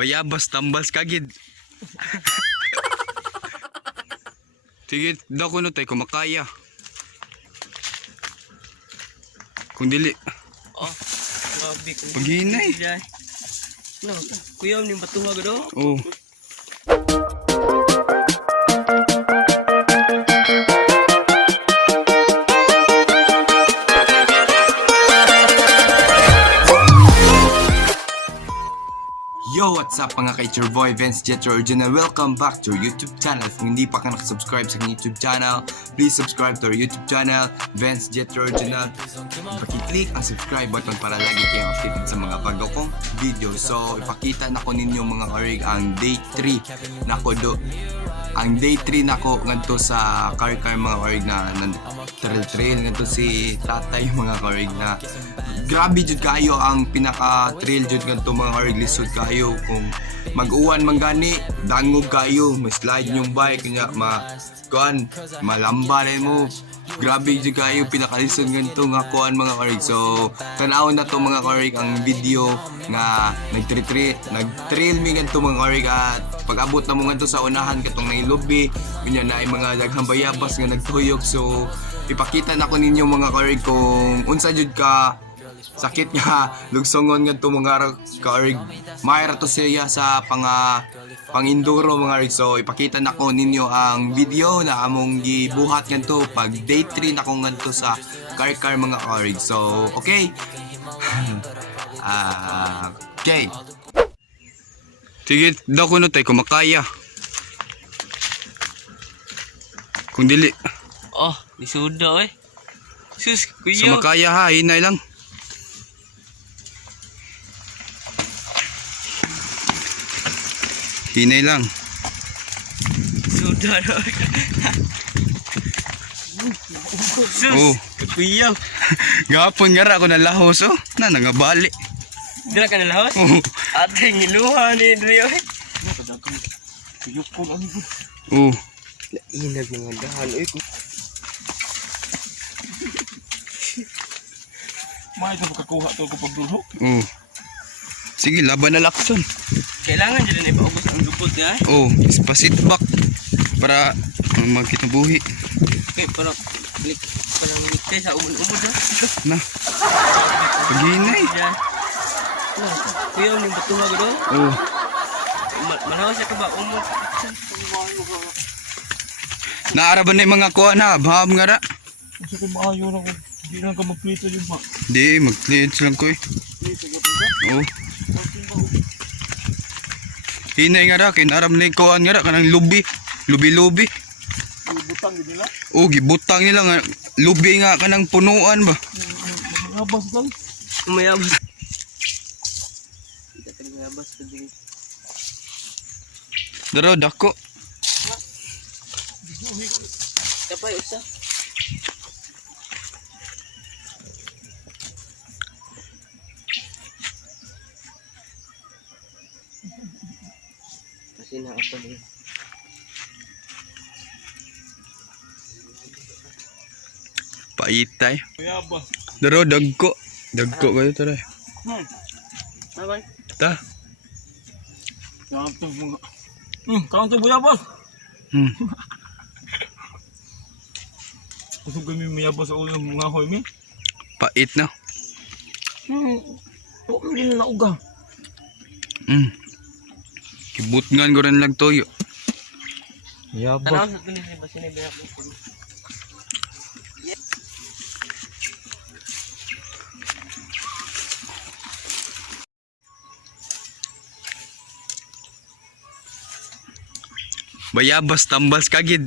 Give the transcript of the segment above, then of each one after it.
Bayabas tambals kagid. Sige, daw ko no tay kumakaya. Kung dili. Oh, grabe ko. Paghinay. No, kuya ni batuha gado. Oh. Yo, what's up mga ka? It's your boy Vince Jetro Original. Welcome back to our YouTube channel. Kung hindi pa ka nakasubscribe sa aking YouTube channel, please subscribe to our YouTube channel, Vince Jetro Original. Paki-click ang subscribe button para lagi kayong updated sa mga bago kong video. So, ipakita na ko ninyo mga karig ang day 3 na ko do. Ang day 3 na ko nganto sa car mga karig na trail nganto si tatay mga karig na grabe jud kayo ang pinaka trail jud nganto mga karig, lisod kayo kung mag-uwan manggani dangog kayo, may slide yung bike nya malamba rin mo, grabe jud kayo pinakalisod nganto nga kuan mga karig. So tan-aw na to mga karig ang video nga nag-trail mi nganto mga karig at pag-abot na mo nganto sa unahan katong nailobi kunya na ay mga daghang bayabas nga nagtuyok. So ipakita na ko ninyo mga karig kung unsa jud ka sakit nga lugsongon nga to mga karig, mayra to siya sa pang-enduro mga karig. So ipakita na ko ninyo ang video na among gibuhat nganto pag day 3 na ko nganto sa car mga karig. So okay. Okay. Sige, daw ko no tay kumakaya. Kung dili. Oh, disuda eh. Sus, kuya. So makaya ha, hinay lang. Hinay lang. Suda na. Sus, Oh. kuya. Gapon nga ra ako nalahos oh. Na nangabali. Dila ka na lahos? Oh. Ate ngiluha ni Drio. Oh. Inag mga dahan eh. May ito makakuha to ko pagdulo. Oh. Sige, laban na lakson. Kailangan dyan na ipaubos ang lupot niya eh. Oh, spasit back para magkitabuhi. Okay, parang likay sa umod ha. Na. Paghinay. Yan. Kuya, yung batuha gado. Oh. Manawa siya ka ba? Umod. Naaraban na yung mga kuha na, baham nga ra. Kasi kung maayo na ko, hindi na ka magplito yun ba? Di, mag-cleanse lang ko eh. Oh. Hinay nga ra, kinaram na yung kuha nga ra, kanang lubi. Lubi-lubi. Butang din nila. Oh, gibutang nila nga. Lubi nga kanang punuan ba? Mabas lang. Umayabas. Kita ka umayabas ka din. Daro, dako. Kapay, usa. Kasi nakapal eh. Paitay. Mayabas. Daro, dagko. Dagko kayo tara. Bye-bye. Ta. Yan ito mga... Kaon ito mayabas. Hmm. Kusog kami mayabas sa ulo ng mga hoy mi. Pait na. Huwag mo din na uga. Kibutngan ko rin lang toyo. Mayabas. Tanaw sa tulis ni Basine Berak. Bayabas tambals kagid.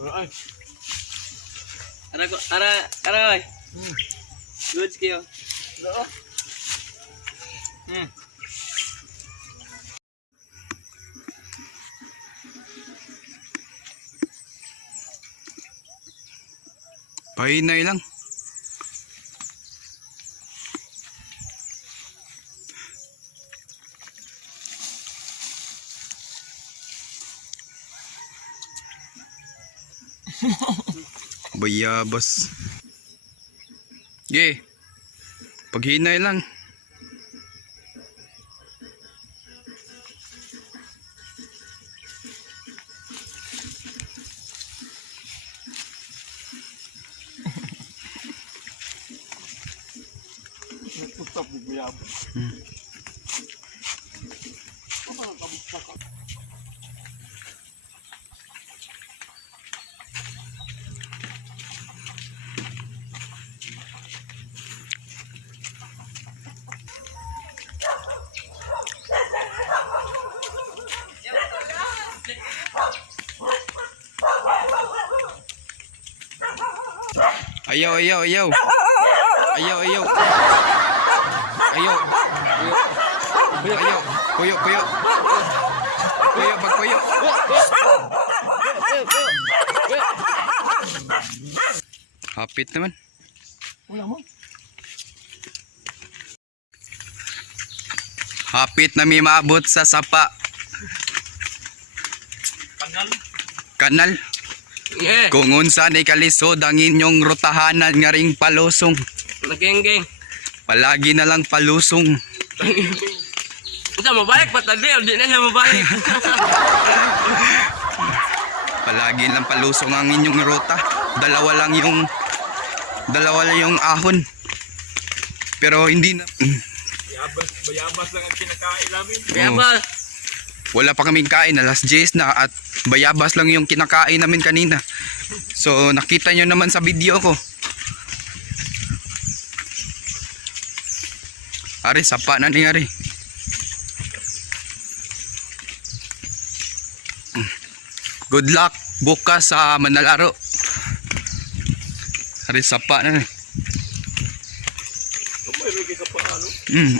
Ay. Aray. Goods kayo. Pahinay lang. Bayabas. Ge. Paghinay lang. Nagtutap ni Bayabas. Ayaw. Ayaw. Ayaw. Puyo. Pagpuyo. Hapit naman. Wala mo. Hapit na may maabot sa sapa. Kanal. Yeah. Kung unsa ni kalisod ang inyong rutahanan nga ring palusong. Nageng-geng. Palagi na lang palusong. Usa mabalik patadi, di na siya mabalik. Palagi lang palusong ang inyong ruta. Dalawa lang yung ahon. Pero hindi na. Bayabas lang ang kinakain namin. Kaya ba? Wala pa kaming kain, alas 10 na at bayabas lang yung kinakain namin kanina. So nakita nyo naman sa video ko. Ari, sapa na ni Ari. Good luck bukas sa Manalaro. Ari, sapa na ni.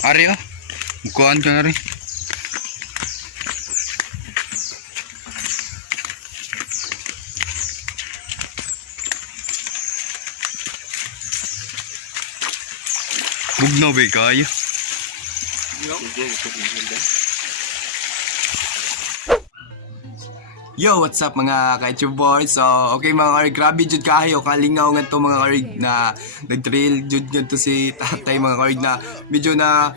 Ari oh. Bukuhan ka na rin. Bugnaw ba kayo? Yo, what's up mga ka-YouTube boys? So, okay mga karig, grabe jud kayo kalingaw nga to mga karig na nag-trail jud nga to si tatay mga karig na medyo na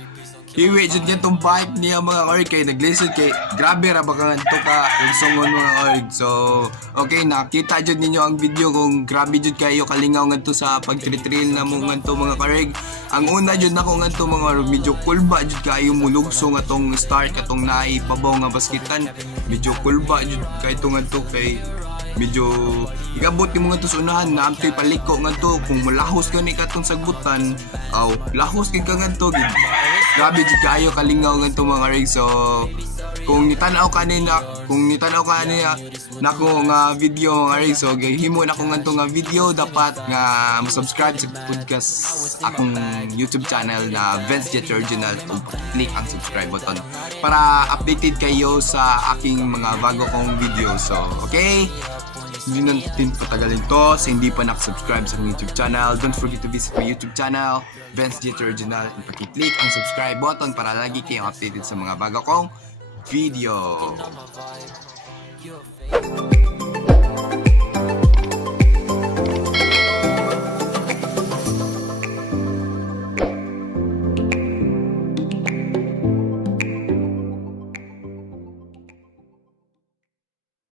hiwi jud nga tong vibe niya mga karig kay nag-listen kay grabe ra baka nga to ka songon mga karig. So, okay, nakita jud ninyo ang video kung grabe jud kayo kalingaw nga to sa pag-trail na mo nga to mga karig. Ang una jud nako nga to mga karig, medyo kulba jud kayo mulugso nga tong start katong naipabaw nga basketan. Medyo kulba jud kay to nga to kay medyo igabot mo nga to sa unahan na amtoy paliko nga to kung mulahos ka ni katong sagbutan aw lahos kay ka nga to gid. Grabe jud kayo kalingaw nga to mga rig. So kung nitanaw ka nila nako nga video nga rig, so himo na ko nga to nga video dapat nga mo-subscribe sa podcast akong YouTube channel na Vince Jet Original ug click ang subscribe button para updated kayo sa aking mga bago kong video. So okay, hindi natin patagalin to sa hindi pa nakasubscribe sa YouTube channel. Don't forget to visit my YouTube channel, Vince Jet Original, and paki-click ang subscribe button para lagi kayong updated sa mga bago kong video.